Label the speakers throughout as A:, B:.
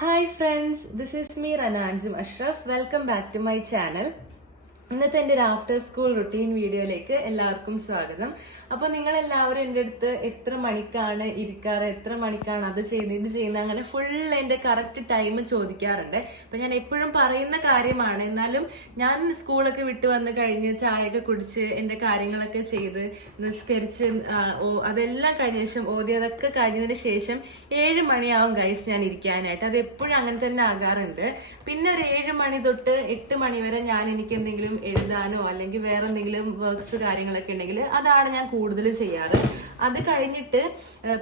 A: hi friends this is me റനാൻജും Ashraf welcome back to my channel ഇന്നത്തെ എന്റെ ഒരു after school routine വീഡിയോയിലേക്ക് എല്ലാവർക്കും സ്വാഗതം. അപ്പോൾ നിങ്ങൾ എല്ലാവരും എന്റെ അടുത്ത് എത്ര മണിക്കാണ് ഇരിക്കാറ് എത്ര മണിക്കാണ് അത് ചെയ്യുന്നത് ഇത് ചെയ്യുന്നത് അങ്ങനെ ഫുൾ എന്റെ കറക്റ്റ് ടൈം ചോദിക്കാറുണ്ട്. അപ്പം ഞാൻ എപ്പോഴും പറയുന്ന കാര്യമാണ് എന്നാലും ഞാൻ സ്കൂളൊക്കെ വിട്ട് വന്ന് കഴിഞ്ഞ് ചായയൊക്കെ കുടിച്ച് എന്റെ കാര്യങ്ങളൊക്കെ ചെയ്ത് നിസ്കരിച്ച് അതെല്ലാം കഴിഞ്ഞ ശേഷം ഓതി അതൊക്കെ കഴിഞ്ഞതിന് ശേഷം ഏഴ് മണിയാവും ഗൈസ് ഞാൻ ഇരിക്കാനായിട്ട്. അത് എപ്പോഴും അങ്ങനെ തന്നെ ആകാറുണ്ട്. പിന്നെ ഒരു ഏഴ് മണി തൊട്ട് എട്ട് മണി വരെ ഞാൻ എനിക്ക് എന്തെങ്കിലും എഴുതാനോ അല്ലെങ്കിൽ വേറെ എന്തെങ്കിലും വർക്ക്സ് കാര്യങ്ങളൊക്കെ ഉണ്ടെങ്കിൽ അതാണ് ഞാൻ കൂടുതൽ ചെയ്യാറ്. അത് കഴിഞ്ഞിട്ട്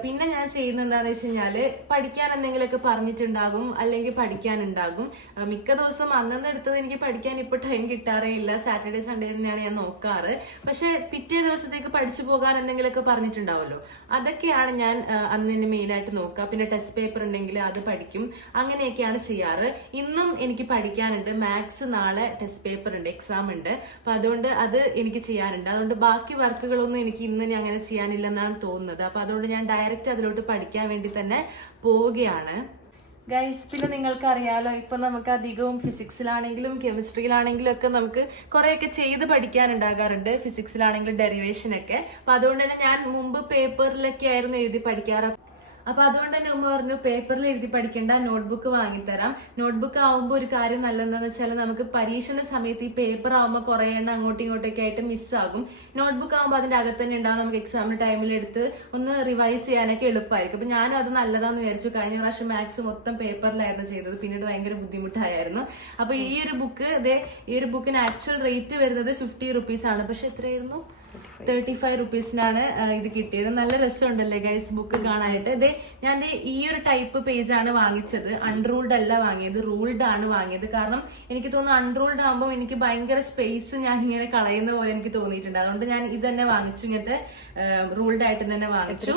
A: പിന്നെ ഞാൻ ചെയ്യുന്നത് എന്താണെന്ന് വെച്ച് കഴിഞ്ഞാൽ പഠിക്കാൻ എന്തെങ്കിലുമൊക്കെ പറഞ്ഞിട്ടുണ്ടാകും അല്ലെങ്കിൽ പഠിക്കാനുണ്ടാകും. മിക്ക ദിവസം അന്നന്ന് എടുത്തത് എനിക്ക് പഠിക്കാൻ ഇപ്പൊ ടൈം കിട്ടാറേ ഇല്ല. സാറ്റർഡേ സൺഡേ തന്നെയാണ് ഞാൻ നോക്കാറ്. പക്ഷെ പിറ്റേ ദിവസത്തേക്ക് പഠിച്ചു പോകാൻ എന്തെങ്കിലുമൊക്കെ പറഞ്ഞിട്ടുണ്ടാവുമല്ലോ. അതൊക്കെയാണ് ഞാൻ അന്ന് തന്നെ മെയിൻ ആയിട്ട് നോക്കുക. പിന്നെ ടെസ്റ്റ് പേപ്പർ ഉണ്ടെങ്കിൽ അത് പഠിക്കും. അങ്ങനെയൊക്കെയാണ് ചെയ്യാറ്. ഇന്നും എനിക്ക് പഠിക്കാനുണ്ട്. മാത്സ് നാളെ ടെസ്റ്റ് പേപ്പർ ഉണ്ട്. എക്സാം ഉണ്ട്. അപ്പൊ അതുകൊണ്ട് അത് എനിക്ക് ചെയ്യാനുണ്ട്. അതുകൊണ്ട് ബാക്കി വർക്കുകളൊന്നും എനിക്ക് ഇന്ന് ഞാൻ അങ്ങനെ ചെയ്യാനില്ലെന്നാണ് തോന്നുന്നത്. അപ്പൊ അതുകൊണ്ട് ഞാൻ ഡയറക്റ്റ് അതിലോട്ട് പഠിക്കാൻ വേണ്ടി തന്നെ പോവുകയാണ്. ഗൈസ് പിന്നെ നിങ്ങൾക്ക് അറിയാലോ ഇപ്പൊ നമുക്ക് അധികവും ഫിസിക്സിലാണെങ്കിലും കെമിസ്ട്രിയിലാണെങ്കിലും ഒക്കെ നമുക്ക് കുറെയൊക്കെ ചെയ്ത് പഠിക്കാനുണ്ടാകാറുണ്ട് ഫിസിക്സിലാണെങ്കിലും ഡെറിവേഷൻ ഒക്കെ. അപ്പൊ അതുകൊണ്ട് തന്നെ ഞാൻ മുമ്പ് പേപ്പറിലൊക്കെ ആയിരുന്നു എഴുതി പഠിക്കാറ്. അപ്പൊ അതുകൊണ്ട് തന്നെ ഉമ്മ പറഞ്ഞു പേപ്പറിൽ എഴുതി പഠിക്കേണ്ട നോട്ട്ബുക്ക് വാങ്ങിത്തരാം. നോട്ട്ബുക്ക് ആവുമ്പോൾ ഒരു കാര്യം നല്ലതെന്ന് വെച്ചാൽ നമുക്ക് പരീക്ഷണ സമയത്ത് ഈ പേപ്പർ ആവുമ്പോൾ കുറെ എണ്ണം അങ്ങോട്ടും ഇങ്ങോട്ടൊക്കെ ആയിട്ട് മിസ്സാകും നോട്ട്ബുക്ക് ആവുമ്പോൾ അതിന്റെ അകത്ത് തന്നെ ഉണ്ടാവും നമുക്ക് എക്സാമിന് ടൈമിൽ എടുത്ത് ഒന്ന് റിവൈസ് ചെയ്യാനൊക്കെ എളുപ്പമായിരിക്കും അപ്പൊ ഞാനും അത് നല്ലതാന്ന് വിചാരിച്ചു. കഴിഞ്ഞ പ്രാവശ്യം മാത്സ് മൊത്തം പേപ്പറിലായിരുന്നു ചെയ്തത്. പിന്നീട് ഭയങ്കര ബുദ്ധിമുട്ടായിരുന്നു. അപ്പൊ ഈ ഒരു ബുക്ക് ഇതേ ഈ ഒരു ബുക്കിന് ആക്ച്വൽ റേറ്റ് വരുന്നത് ഫിഫ്റ്റി റുപ്പീസ് ആണ്. പക്ഷെ എത്രയായിരുന്നു? തേർട്ടി ഫൈവ് റുപ്പീസിനാണ് ഇത് കിട്ടിയത്. നല്ല രസമുണ്ടല്ലേ ഗൈസ് ബുക്ക് കാണാനായിട്ട്. ഇത് ഞാൻ ഈ ഒരു ടൈപ്പ് പേജ് ആണ് വാങ്ങിച്ചത്. അൺറൂൾഡ് അല്ല വാങ്ങിയത്. റൂൾഡ് ആണ് വാങ്ങിയത്. കാരണം എനിക്ക് തോന്നുന്നു അൺറൂൾഡ് ആകുമ്പോൾ എനിക്ക് ഭയങ്കര സ്പേസ് ഞാൻ ഇങ്ങനെ കളയുന്ന പോലെ എനിക്ക് തോന്നിയിട്ടുണ്ട്. അതുകൊണ്ട് ഞാൻ ഇത് തന്നെ വാങ്ങിച്ചു. ഇങ്ങനത്തെ റൂൾഡ് ആയിട്ട് തന്നെ വാങ്ങിച്ചു.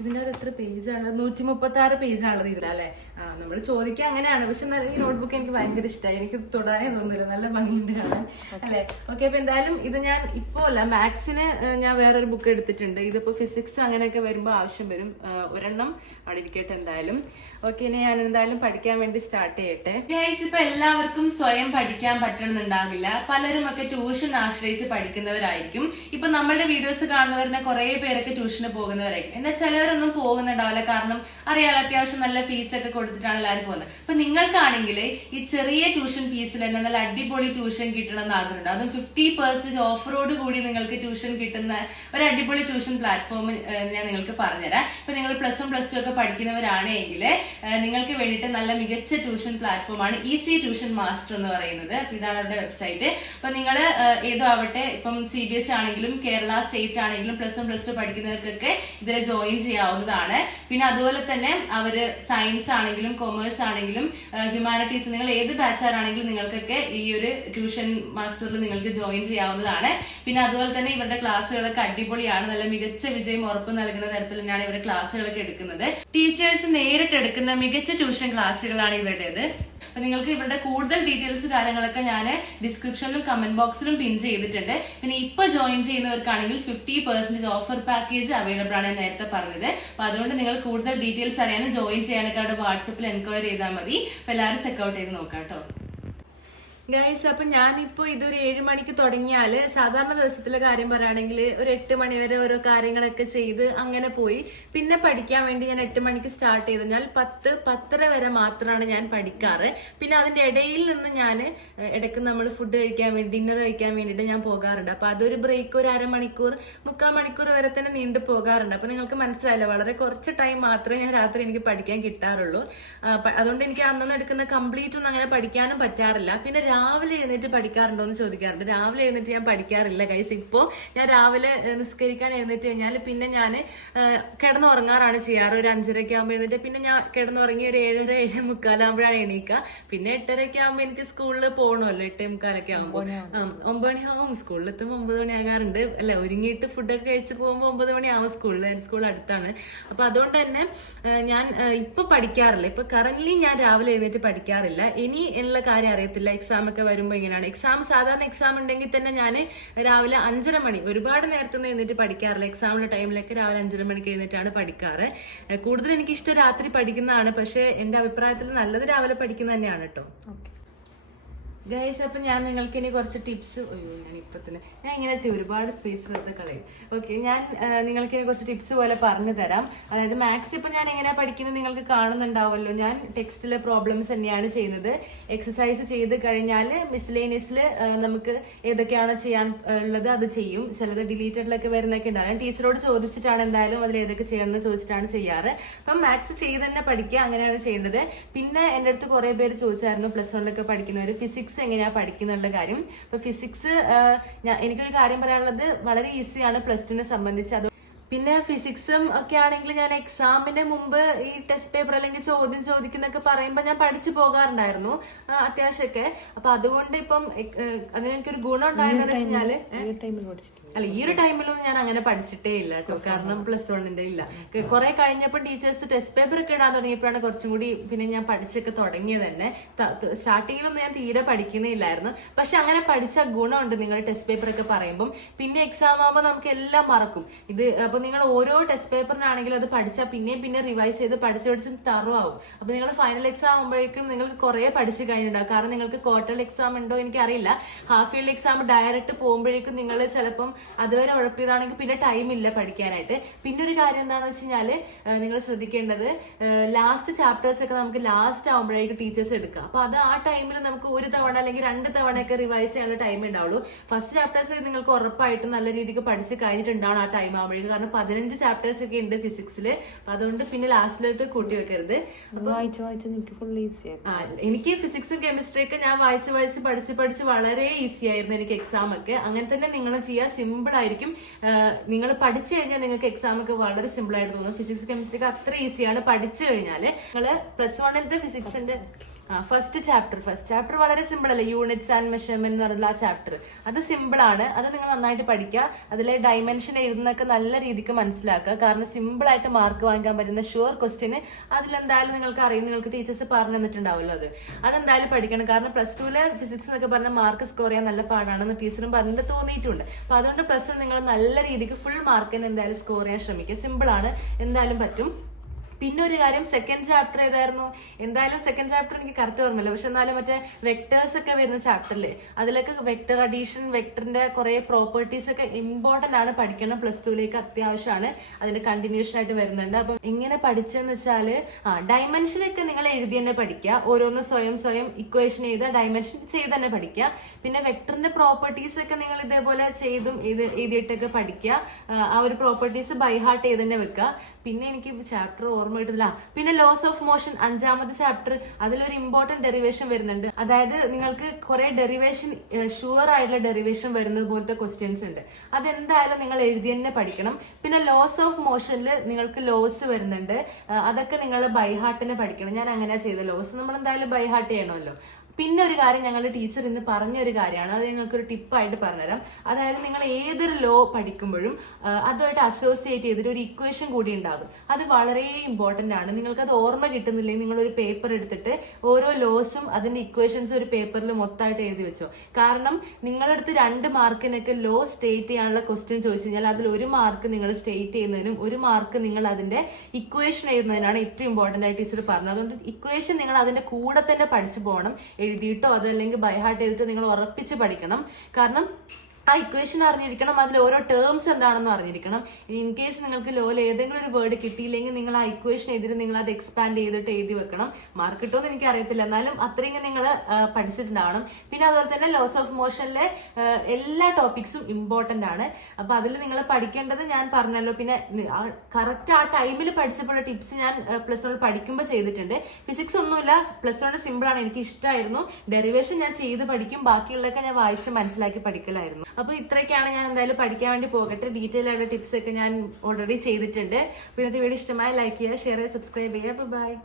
A: ഇതിന്റെ അത് എത്ര പേജാണ് നൂറ്റി മുപ്പത്തി ആറ് പേജാണുള്ളത് ഇതിലല്ലേ? നമ്മൾ ചോദിക്കുക അങ്ങനെയാണ്. പക്ഷെ എന്നാലും ഈ നോട്ട്ബുക്ക് എനിക്ക് ഭയങ്കര ഇഷ്ടമായി എനിക്ക് തൊടാനേ തോന്നില്ല നല്ല ഭംഗിയുണ്ട് കാണാൻ. അല്ലേ? ഓക്കെ അപ്പൊ എന്തായാലും ഇത് ഞാൻ ഇപ്പോ അല്ല മാത്സിന് ഞാൻ വേറൊരു ബുക്ക് എടുത്തിട്ടുണ്ട്. ഇതിപ്പോ ഫിസിക്സ് അങ്ങനെയൊക്കെ വരുമ്പോൾ ആവശ്യം വരും. ഒരെണ്ണം അവിടെ ഇരിക്കട്ടെ എന്തായാലും. ഓക്കെ ഇനി ഞാൻ എന്തായാലും പഠിക്കാൻ വേണ്ടി സ്റ്റാർട്ട് ചെയ്യട്ടെ. ഗൈസ് ഇപ്പൊ എല്ലാവർക്കും സ്വയം പഠിക്കാൻ പറ്റണമെന്നുണ്ടാവില്ല. പലരും ഒക്കെ ട്യൂഷൻ ആശ്രയിച്ച് പഠിക്കുന്നവരായിരിക്കും. ഇപ്പൊ നമ്മുടെ വീഡിയോസ് കാണുന്നവരുന്ന കുറെ പേരൊക്കെ ട്യൂഷന് പോകുന്നവരായിരിക്കും. എന്നാൽ ചിലവരൊന്നും പോകുന്നുണ്ടാവില്ല. കാരണം അറിയാലോ അത്യാവശ്യം നല്ല ഫീസ് ഒക്കെ കൊടുത്തിട്ടാണ് എല്ലാവരും പോകുന്നത്. അപ്പൊ നിങ്ങൾക്കാണെങ്കിൽ ഈ ചെറിയ ട്യൂഷൻ ഫീസിൽ തന്നെ നല്ല അടിപൊളി ട്യൂഷൻ കിട്ടണം എന്ന് ആഗ്രഹമുണ്ട് അതും ഫിഫ്റ്റി പെർസെന്റ് ഓഫറോട് കൂടി നിങ്ങൾക്ക് ട്യൂഷൻ കിട്ടുന്ന ഒരു അടിപൊളി ട്യൂഷൻ പ്ലാറ്റ്ഫോം ഞാൻ നിങ്ങൾക്ക് പറഞ്ഞുതരാം. ഇപ്പൊ നിങ്ങൾ പ്ലസ് വൺ പ്ലസ് ടു ഒക്കെ പഠിക്കുന്നവരാണെങ്കിൽ നിങ്ങൾക്ക് വേണ്ടിയിട്ട് നല്ല മികച്ച ട്യൂഷൻ പ്ലാറ്റ്ഫോം ആണ് ഈസി ട്യൂഷൻ മാസ്റ്റർ എന്ന് പറയുന്നത്. ഇതാണ് അവരുടെ വെബ്സൈറ്റ് അപ്പൊ നിങ്ങൾ ഏതോ ആവട്ടെ ഇപ്പം സി ബി എസ് ആണെങ്കിലും കേരള സ്റ്റേറ്റ് ആണെങ്കിലും പ്ലസ് വൺ പ്ലസ് ടു പഠിക്കുന്നവർക്കൊക്കെ ഇതിൽ ജോയിൻ ചെയ്യാവുന്നതാണ്. പിന്നെ അതുപോലെ തന്നെ അവർ സയൻസ് ആണെങ്കിലും കൊമേഴ്സ് ആണെങ്കിലും ഹ്യൂമാനിറ്റീസ് നിങ്ങൾ ഏത് ബാച്ചാറാണെങ്കിലും നിങ്ങൾക്കൊക്കെ ഈ ഒരു ട്യൂഷൻ മാസ്റ്ററിൽ നിങ്ങൾക്ക് ജോയിൻ ചെയ്യാവുന്നതാണ്. പിന്നെ അതുപോലെ തന്നെ ഇവരുടെ ക്ലാസ്സുകളൊക്കെ അടിപൊളിയാണ്. നല്ല മികച്ച വിജയം ഉറപ്പ് നൽകുന്ന തരത്തിൽ തന്നെയാണ് ഇവരുടെ ക്ലാസ്സുകളൊക്കെ എടുക്കുന്നത്. ടീച്ചേഴ്സ് നേരിട്ട് എടുക്കുന്ന മികച്ച ട്യൂഷൻ ക്ലാസ്സുകളാണ് ഇവരുടേത്. അപ്പൊ നിങ്ങൾക്ക് ഇവരുടെ കൂടുതൽ ഡീറ്റെയിൽസ് കാര്യങ്ങളൊക്കെ ഞാൻ ഡിസ്ക്രിപ്ഷനിലും കമന്റ് ബോക്സിലും പിൻ ചെയ്തിട്ടുണ്ട്. പിന്നെ ഇപ്പൊ join ചെയ്യുന്നവർക്കാണെങ്കിൽ fifty percentage offer package available ആണ് നേരത്തെ പറഞ്ഞത്. അപ്പൊ അതുകൊണ്ട് നിങ്ങൾ കൂടുതൽ ഡീറ്റെയിൽസ് അറിയാനും ജോയിൻ ചെയ്യാനൊക്കെ അവിടെ വാട്സപ്പിൽ എൻക്വയറി ചെയ്താൽ മതി. അപ്പൊ എല്ലാവരും ചെക്കൗട്ട് ചെയ്ത് നോക്കാം കേട്ടോ. ഗൈസ് അപ്പൊ ഞാനിപ്പോ ഇതൊരു ഏഴ് മണിക്ക് തുടങ്ങിയാൽ സാധാരണ ദിവസത്തിലെ കാര്യം പറയുകയാണെങ്കിൽ ഒരു എട്ട് മണി വരെ ഓരോ കാര്യങ്ങളൊക്കെ ചെയ്ത് അങ്ങനെ പോയി. പിന്നെ പഠിക്കാൻ വേണ്ടി ഞാൻ എട്ട് മണിക്ക് സ്റ്റാർട്ട് ചെയ്ത് ഞാൻ പത്ത് പത്തര വരെ മാത്രമാണ് ഞാൻ പഠിക്കാറ്. പിന്നെ അതിന്റെ ഇടയിൽ നിന്ന് ഞാൻ ഇടയ്ക്ക് നമ്മൾ ഫുഡ് കഴിക്കാൻ വേണ്ടി ഡിന്നർ കഴിക്കാൻ വേണ്ടിയിട്ട് ഞാൻ പോകാറുണ്ട്. അപ്പൊ അതൊരു ബ്രേക്ക് ഒരു അരമണിക്കൂർ മുക്കാൽ മണിക്കൂർ വരെ തന്നെ നീണ്ടു പോകാറുണ്ട്. അപ്പൊ നിങ്ങൾക്ക് മനസ്സിലായല്ലോ വളരെ കുറച്ച് ടൈം മാത്രമേ ഞാൻ രാത്രി എനിക്ക് പഠിക്കാൻ കിട്ടാറുള്ളൂ. അതുകൊണ്ട് എനിക്ക് അന്നൊന്നും എടുക്കുന്ന കംപ്ലീറ്റ് ഒന്നും അങ്ങനെ പഠിക്കാനും പറ്റാറില്ല. പിന്നെ രാവിലെ എഴുന്നേറ്റ് പഠിക്കാറുണ്ടോ എന്ന് ചോദിക്കാറുണ്ട്. രാവിലെ എഴുന്നേറ്റ് ഞാൻ പഠിക്കാറില്ല കൈസ് ഇപ്പോൾ ഞാൻ രാവിലെ നിസ്കരിക്കാൻ എഴുന്നേറ്റ് കഴിഞ്ഞാൽ പിന്നെ ഞാൻ കിടന്നുറങ്ങാറാണ് ചെയ്യാറ്. ഒരു അഞ്ചരയ്ക്ക് ആകുമ്പോൾ എഴുന്നേറ്റ് പിന്നെ ഞാൻ കിടന്നുറങ്ങി ഒരു ഏഴര ഏഴ് മുക്കാലാകുമ്പോഴാണ് എണീക്കുക പിന്നെ എട്ടരയ്ക്ക് ആകുമ്പോൾ എനിക്ക് സ്കൂളിൽ പോകണമല്ലോ എട്ടേ മുക്കാലൊക്കെ ആകുമ്പോൾ ഒമ്പത് മണിയാകും സ്കൂളിൽ എത്തുമ്പോൾ ഒമ്പത് മണി ആകാറുണ്ട്. അല്ല ഒരുങ്ങിയിട്ട് ഫുഡൊക്കെ കഴിച്ച് പോകുമ്പോൾ ഒമ്പത് മണിയാവും സ്കൂളിൽ എന്റെ സ്കൂൾ അടുത്താണ്. അപ്പോൾ അതുകൊണ്ട് തന്നെ ഞാൻ ഇപ്പോൾ പഠിക്കാറില്ല. ഇപ്പോൾ കറന്റ് ഞാൻ രാവിലെ എഴുന്നേറ്റ് പഠിക്കാറില്ല. ഇനി എന്നുള്ള കാര്യം അറിയത്തില്ല. എക്സാം ഒക്കെ വരുമ്പോൾ ഇങ്ങനെയാണ്. എക്സാം സാധാരണ എക്സാം ഉണ്ടെങ്കിൽ തന്നെ ഞാൻ രാവിലെ അഞ്ചര മണി ഒരുപാട് നേരത്തെ ഒന്നും എഴുന്നേറ്റ് പഠിക്കാറില്ല. എക്സാമിന്റെ ടൈമിലൊക്കെ രാവിലെ അഞ്ചര മണിക്ക് എഴുന്നേറ്റാണ് പഠിക്കാറ്. കൂടുതൽ എനിക്കിഷ്ടം രാത്രി പഠിക്കുന്നതാണ്. പക്ഷേ എന്റെ അഭിപ്രായത്തിൽ നല്ലത് രാവിലെ പഠിക്കുന്നത് തന്നെയാണ് കേട്ടോ ഗൈസ് അപ്പം ഞാൻ നിങ്ങൾക്ക് ഇനി കുറച്ച് ടിപ്സ് ഞാൻ ഇപ്പം തന്നെ ഞാൻ ഇങ്ങനെ ഒരുപാട് സ്പേസ് വെറുതെ കളയും. ഓക്കെ ഞാൻ നിങ്ങൾക്ക് ഇനി കുറച്ച് ടിപ്സ് പോലെ പറഞ്ഞു തരാം. അതായത് മാത്സ് ഇപ്പം ഞാൻ എങ്ങനെയാണ് പഠിക്കുന്നത് നിങ്ങൾക്ക് കാണുന്നുണ്ടാവുമല്ലോ ഞാൻ ടെക്സ്റ്റിലെ പ്രോബ്ലംസ് തന്നെയാണ് ചെയ്യുന്നത്. എക്സസൈസ് ചെയ്ത് കഴിഞ്ഞാൽ മിസ്ലേനിയസിൽ നമുക്ക് ഏതൊക്കെയാണോ ചെയ്യാൻ ഉള്ളത് അത് ചെയ്യും. ചിലത് ഡിലീറ്റഡിലൊക്കെ വരുന്നൊക്കെ ഉണ്ടാവും ഞാൻ ടീച്ചറോട് ചോദിച്ചിട്ടാണ് എന്തായാലും അതിൽ ഏതൊക്കെ ചെയ്യണമെന്ന് ചോദിച്ചിട്ടാണ് ചെയ്യാറ്. അപ്പം മാത്സ് ചെയ്ത് തന്നെ പഠിക്കുക അങ്ങനെയാണ് ചെയ്യേണ്ടത്. പിന്നെ എന്റെ അടുത്ത് കുറേ പേര് ചോദിച്ചായിരുന്നു പ്ലസ് വണ്ണിലൊക്കെ പഠിക്കുന്നവർ ഫിസിക്സ് എങ്ങനെയാ പഠിക്കുന്നുള്ള കാര്യം. ഇപ്പൊ ഫിസിക്സ് എനിക്കൊരു കാര്യം പറയാനുള്ളത് വളരെ ഈസിയാണ് പ്ലസ് ടുവിനെ സംബന്ധിച്ച്. അത് പിന്നെ ഫിസിക്സും ഒക്കെ ആണെങ്കിൽ ഞാൻ എക്സാമിന് മുമ്പ് ഈ ടെസ്റ്റ് പേപ്പർ അല്ലെങ്കിൽ ചോദ്യം ചോദിക്കുന്നൊക്കെ പറയുമ്പോൾ ഞാൻ പഠിച്ചു പോകാറുണ്ടായിരുന്നു അത്യാവശ്യമൊക്കെ. അപ്പൊ അതുകൊണ്ട് ഇപ്പം അങ്ങനെ എനിക്കൊരു ഗുണം ഉണ്ടായെന്ന്
B: വെച്ചാൽ
A: അല്ല ഈ ഒരു ടൈമിലൊന്നും ഞാൻ അങ്ങനെ പഠിച്ചിട്ടേ ഇല്ല കേട്ടോ. കാരണം പ്ലസ് വണ്ണിന്റെ ഇല്ല. കുറെ കഴിഞ്ഞപ്പോൾ ടീച്ചേഴ്സ് ടെസ്റ്റ് പേപ്പർ ഒക്കെ ഇടാൻ തുടങ്ങിയപ്പോഴാണ് കുറച്ചും കൂടി പിന്നെ ഞാൻ പഠിച്ചൊക്കെ തുടങ്ങിയത് തന്നെ. സ്റ്റാർട്ടിങ്ങിലൊന്നും ഞാൻ തീരെ പഠിക്കുന്നില്ലായിരുന്നു. പക്ഷെ അങ്ങനെ പഠിച്ച ഗുണമുണ്ട് നിങ്ങൾ ടെസ്റ്റ് പേപ്പർ ഒക്കെ പറയുമ്പോൾ പിന്നെ എക്സാം ആകുമ്പോൾ നമുക്ക് എല്ലാം മറക്കും. ഇത് അപ്പൊ നിങ്ങൾ ഓരോ ടെസ്റ്റ് പേപ്പറിനാണെങ്കിലും അത് പഠിച്ചാൽ പിന്നെ പിന്നെ റിവൈസ് ചെയ്ത് പഠിച്ച് പഠിച്ച് തറവാകും അപ്പോൾ നിങ്ങൾ ഫൈനൽ എക്സാം ആകുമ്പോഴേക്കും നിങ്ങൾക്ക് കുറെ പഠിച്ച് കഴിഞ്ഞിട്ടുണ്ടാവും. കാരണം നിങ്ങൾക്ക് ക്വാർട്ടർ എക്സാം ഉണ്ടോ എനിക്കറിയില്ല. ഹാഫ് ഇയർലി എക്സാം ഡയറക്റ്റ് പോകുമ്പോഴേക്കും നിങ്ങൾ ചിലപ്പം അതുവരെ ഉഴപ്പിയതാണെങ്കിൽ പിന്നെ ടൈം ഇല്ല പഠിക്കാനായിട്ട്. പിന്നെ ഒരു കാര്യം എന്താണെന്ന് വെച്ച് കഴിഞ്ഞാൽ നിങ്ങൾ ശ്രദ്ധിക്കേണ്ടത് ലാസ്റ്റ് ചാപ്റ്റേഴ്സ് ഒക്കെ നമുക്ക് ലാസ്റ്റ് ആകുമ്പോഴേക്കും ടീച്ചേഴ്സ് എടുക്കുക. അപ്പോൾ അത് ആ ടൈമിൽ നമുക്ക് ഒരു തവണ അല്ലെങ്കിൽ രണ്ട് തവണയൊക്കെ റിവൈസ് ചെയ്യാനുള്ള ടൈം ഉണ്ടാവുള്ളൂ ഫസ്റ്റ് ചാപ്റ്റേഴ്സ് നിങ്ങൾക്ക് ഉറപ്പായിട്ടും നല്ല രീതിക്ക് പഠിച്ച് കഴിഞ്ഞിട്ടുണ്ടാവണം ആ ടൈം ആകുമ്പോഴേക്കും കാരണം പതിനഞ്ച് ചാപ്റ്റേഴ്സ് ഒക്കെ ഉണ്ട് ഫിസിക്സിൽ അപ്പൊ അതുകൊണ്ട് പിന്നെ ലാസ്റ്റിലോട്ട് കൂട്ടി വെക്കരുത്.
B: വായിച്ച് വായിച്ച് എനിക്ക് ഫുൾ
A: എനിക്ക് ഫിസിക്സും കെമിസ്ട്രി ഒക്കെ ഞാൻ വായിച്ച് വായിച്ച് പഠിച്ച് പഠിച്ച് വളരെ ഈസി ആയിരുന്നു എനിക്ക് എക്സാം ഒക്കെ. അങ്ങനെ തന്നെ നിങ്ങൾ ചെയ്യുക സിമ്പിൾ ആയിരിക്കും. നിങ്ങൾ പഠിച്ചു കഴിഞ്ഞാൽ നിങ്ങൾക്ക് എക്സാം ഒക്കെ വളരെ സിമ്പിൾ ആയിട്ട് തോന്നും. ഫിസിക്സ് കെമിസ്ട്രി ഒക്കെ അത്ര ഈസിയാണ് പഠിച്ചു കഴിഞ്ഞാൽ നിങ്ങൾ പ്ലസ് വണ്ണിലത്തെ ഫിസിക്സിന്റെ ഫസ്റ്റ് ചാപ്റ്റർ ഫസ്റ്റ് ചാപ്റ്റർ വളരെ സിമ്പിൾ അല്ലേ? യൂണിറ്റ്സ് ആൻഡ് മെഷർമെന്റ് എന്ന് പറഞ്ഞുള്ള ആ ചാപ്റ്റർ അത് സിമ്പിൾ ആണ്. അത് നിങ്ങൾ നന്നായിട്ട് പഠിക്കുക. അതിലെ ഡയമെൻഷൻ എഴുതുന്നൊക്കെ നല്ല രീതിക്ക് മനസ്സിലാക്കുക. കാരണം സിമ്പിൾ ആയിട്ട് മാർക്ക് വാങ്ങിക്കാൻ പറ്റുന്ന ഷുവർ ക്വസ്റ്റ്യന് അതിലെന്തായാലും നിങ്ങൾക്ക് അറിയും. നിങ്ങൾക്ക് ടീച്ചേഴ്സ് പറഞ്ഞു തന്നിട്ടുണ്ടാവുമല്ലോ അത്. അതെന്തായാലും പഠിക്കണം. കാരണം പ്ലസ് ടുവിലെ ഫിസിക്സ് എന്നൊക്കെ പറഞ്ഞ മാർക്ക് സ്കോർ ചെയ്യാൻ നല്ല പാടാണെന്ന് ടീച്ചറും പറഞ്ഞിട്ട് തോന്നിയിട്ടുണ്ട്. അപ്പൊ അതുകൊണ്ട് പ്ലസ് ടു നിങ്ങൾ നല്ല രീതിക്ക് ഫുൾ മാർക്കിന് എന്തായാലും സ്കോർ ചെയ്യാൻ ശ്രമിക്കുക. സിമ്പിൾ ആണ്. എന്തായാലും പറ്റും. പിന്നെ ഒരു കാര്യം സെക്കൻഡ് ചാപ്റ്റർ ഏതായിരുന്നു? എന്തായാലും സെക്കൻഡ് ചാപ്റ്റർ എനിക്ക് കറക്റ്റ് ഓർമ്മയില്ല. പക്ഷെ എന്നാലും മറ്റേ വെക്ടേഴ്സ് ഒക്കെ വരുന്ന ചാപ്റ്ററിൽ അതിലൊക്കെ വെക്ടർ അഡീഷൻ വെക്ടറിന്റെ കുറെ പ്രോപ്പർട്ടീസ് ഒക്കെ ഇമ്പോർട്ടന്റ് ആണ് പഠിക്കണം. പ്ലസ് ടുവിലേക്ക് അത്യാവശ്യമാണ്. അതിന്റെ കണ്ടിന്യൂഷൻ ആയിട്ട് വരുന്നുണ്ട്. അപ്പം എങ്ങനെ പഠിച്ചെന്ന് വെച്ചാൽ ആ ഡയമെൻഷനൊക്കെ നിങ്ങൾ എഴുതി തന്നെ പഠിക്കുക. ഓരോന്ന് സ്വയം സ്വയം ഇക്വേഷൻ ചെയ്ത് ഡയമെൻഷൻ ചെയ്ത് തന്നെ പഠിക്കുക. പിന്നെ വെക്ടറിന്റെ പ്രോപ്പർട്ടീസ് ഒക്കെ നിങ്ങൾ ഇതേപോലെ ചെയ്തും ഇത് എഴുതിയിട്ടൊക്കെ പഠിക്കുക. ആ, ഒരു പ്രോപ്പർട്ടീസ് ബൈ ഹാർട്ട് ചെയ്ത് തന്നെ വെക്കുക. പിന്നെ എനിക്ക് ചാപ്റ്റർ ഓർമ്മ കിട്ടുന്നില്ല. പിന്നെ ലോസ് ഓഫ് മോഷൻ അഞ്ചാമത്തെ ചാപ്റ്റർ അതിലൊരു ഇമ്പോർട്ടന്റ് ഡെറിവേഷൻ വരുന്നുണ്ട്. അതായത് നിങ്ങൾക്ക് കുറെ ഡെറിവേഷൻ ഷുവർ ആയിട്ടുള്ള ഡെറിവേഷൻ വരുന്നത് പോലത്തെ ക്വസ്റ്റ്യൻസ് ഉണ്ട്. അതെന്തായാലും നിങ്ങൾ എഴുതി തന്നെ പഠിക്കണം. പിന്നെ ലോസ് ഓഫ് മോഷനിൽ നിങ്ങൾക്ക് ലോസ് വരുന്നുണ്ട്. അതൊക്കെ നിങ്ങൾ ബൈഹാർട്ടിനെ പഠിക്കണം. ഞാൻ അങ്ങനെയാ ചെയ്ത ലോസ് നമ്മൾ എന്തായാലും ബൈഹാർട്ട് ചെയ്യണമല്ലോ. പിന്നെ ഒരു കാര്യം ഞങ്ങളുടെ ടീച്ചർ ഇന്ന് പറഞ്ഞ ഒരു കാര്യമാണ്. അത് ഞങ്ങൾക്കൊരു ടിപ്പായിട്ട് പറഞ്ഞുതരാം. അതായത് നിങ്ങൾ ഏതൊരു ലോ പഠിക്കുമ്പോഴും അതുമായിട്ട് അസോസിയേറ്റ് ചെയ്തിട്ട് ഒരു ഇക്വേഷൻ കൂടി ഉണ്ടാകും. അത് വളരെ ഇമ്പോർട്ടന്റ് ആണ്. നിങ്ങൾക്കത് ഓർമ്മ കിട്ടുന്നില്ലെങ്കിൽ നിങ്ങളൊരു പേപ്പർ എടുത്തിട്ട് ഓരോ ലോസും അതിന്റെ ഇക്വേഷൻസ് ഒരു പേപ്പറിൽ മൊത്തമായിട്ട് എഴുതി വെച്ചോ. കാരണം നിങ്ങളുടെ അടുത്ത് രണ്ട് മാർക്കിനൊക്കെ ലോ സ്റ്റേറ്റ് ചെയ്യാനുള്ള ക്വസ്റ്റ്യൻ ചോദിച്ചു കഴിഞ്ഞാൽ അതിൽ ഒരു മാർക്ക് നിങ്ങൾ സ്റ്റേറ്റ് ചെയ്യുന്നതിനും ഒരു മാർക്ക് നിങ്ങൾ അതിന്റെ ഇക്വേഷൻ എഴുതുന്നതിനാണ് ഏറ്റവും ഇമ്പോർട്ടന്റ് ആയിട്ട് ടീച്ചർ പറഞ്ഞത്. അതുകൊണ്ട് ഇക്വേഷൻ നിങ്ങൾ അതിന്റെ കൂടെ തന്നെ പഠിച്ചു പോകണം. എഴുതിയിട്ടോ അതല്ലെങ്കിൽ ബൈഹാർട്ട് ചെയ്തിട്ടോ നിങ്ങൾ ഉറപ്പിച്ച് പഠിക്കണം. കാരണം ആ ഇക്വേഷൻ അറിഞ്ഞിരിക്കണം. അതിൽ ഓരോ ടേംസ് എന്താണെന്ന് അറിഞ്ഞിരിക്കണം. ഇൻ കേസ് നിങ്ങൾക്ക് ലോയിൽ ഏതെങ്കിലും ഒരു വേർഡ് കിട്ടിയില്ലെങ്കിൽ നിങ്ങൾ ആ ഇക്വേഷൻ എതിര് നിങ്ങൾ അത് എക്സ്പാൻഡ് ചെയ്തിട്ട് എഴുതി വെക്കണം. മാർക്ക് കിട്ടുമെന്ന് എനിക്ക് അറിയത്തില്ല. എന്നാലും അത്രയും നിങ്ങൾ പഠിച്ചിട്ടുണ്ടാവണം. പിന്നെ അതുപോലെ തന്നെ ലോസ് ഓഫ് മോഷനിലെ എല്ലാ ടോപ്പിക്സും ഇമ്പോർട്ടന്റ് ആണ്. അപ്പൊ അതിൽ നിങ്ങൾ പഠിക്കേണ്ടത് ഞാൻ പറഞ്ഞല്ലോ. പിന്നെ കറക്റ്റ് ആ ടൈമിൽ പഠിച്ചപ്പോഴുള്ള ടിപ്സ് ഞാൻ പ്ലസ് വൺ പഠിക്കുമ്പോൾ ചെയ്തിട്ടുണ്ട്. ഫിസിക്സ് ഒന്നുമില്ല. പ്ലസ് വൺ സിമ്പിൾ ആണ്. എനിക്ക് ഇഷ്ടമായിരുന്നു ഡെറിവേഷൻ ഞാൻ ചെയ്ത് പഠിക്കും. ബാക്കിയുള്ളതൊക്കെ ഞാൻ വായിച്ച് മനസ്സിലാക്കി പഠിക്കലായിരുന്നു. അപ്പൊ ഇത്രയൊക്കെയാണ് ഞാൻ എന്തായാലും പഠിക്കാൻ വേണ്ടി പോകട്ടെ. ഡീറ്റെയിൽ ആയിട്ടുള്ള ടിപ്സ് ഒക്കെ ഞാൻ ഓൾറെഡി ചെയ്തിട്ടുണ്ട്. അപ്പോൾ ഇന്നത്തെ വീഡിയോ ഇഷ്ടമായി ലൈക്ക് ചെയ്യുക ഷെയർ ചെയ്യുക സബ്സ്ക്രൈബ് ചെയ്യുക. ബൈ